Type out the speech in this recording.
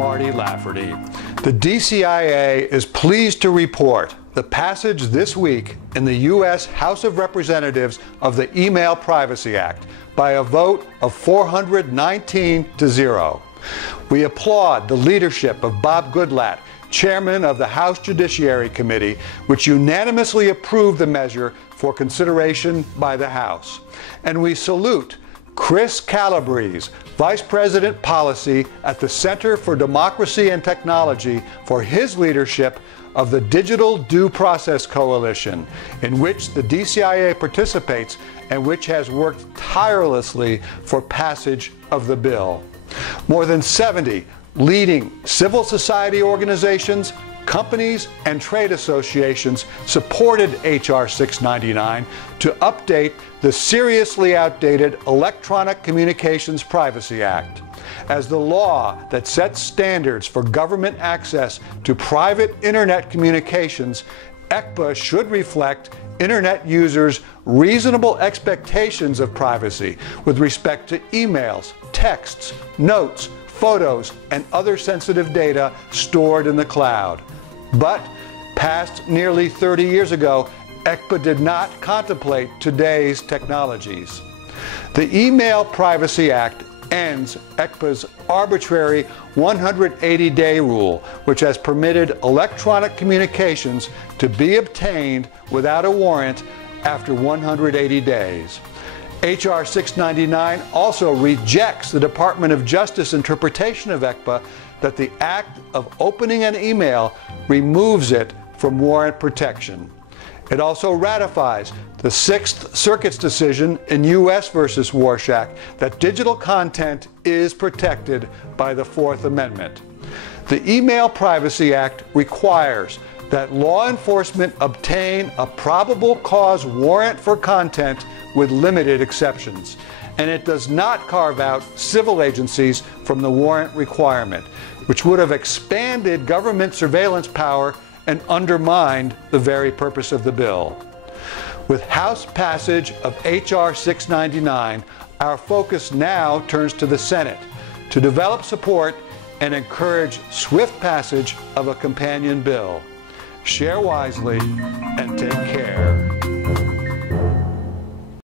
Marty Lafferty. The DCIA is pleased to report the passage this week in the U.S. House of Representatives of the Email Privacy Act by a vote of 419 to 0. We applaud the leadership of Bob Goodlatte, chairman of the House Judiciary Committee, which unanimously approved the measure for consideration by the House. And we salute Chris Calabrese, Vice President Policy at the Center for Democracy and Technology, for his leadership of the Digital Due Process Coalition, in which the DCIA participates and which has worked tirelessly for passage of the bill. More than 70 leading civil society organizations, companies, and trade associations supported H.R. 699 to update the seriously outdated Electronic Communications Privacy Act as the law that sets standards for government access to private internet communications. ECPA should reflect internet users' reasonable expectations of privacy with respect to emails, texts, notes, photos, and other sensitive data stored in the cloud. But passed nearly 30 years ago, ECPA did not contemplate today's technologies. The Email Privacy Act ends ECPA's arbitrary 180-day rule, which has permitted electronic communications to be obtained without a warrant after 180 days. H.R. 699 also rejects the Department of Justice interpretation of ECPA that the act of opening an email removes it from warrant protection. It also ratifies the Sixth Circuit's decision in U.S. versus Warshak that digital content is protected by the Fourth Amendment. The Email Privacy Act requires that law enforcement obtain a probable cause warrant for content with limited exceptions, and it does not carve out civil agencies from the warrant requirement, which would have expanded government surveillance power and undermined the very purpose of the bill. With House passage of H.R. 699, our focus now turns to the Senate to develop support and encourage swift passage of a companion bill. Share wisely and take care.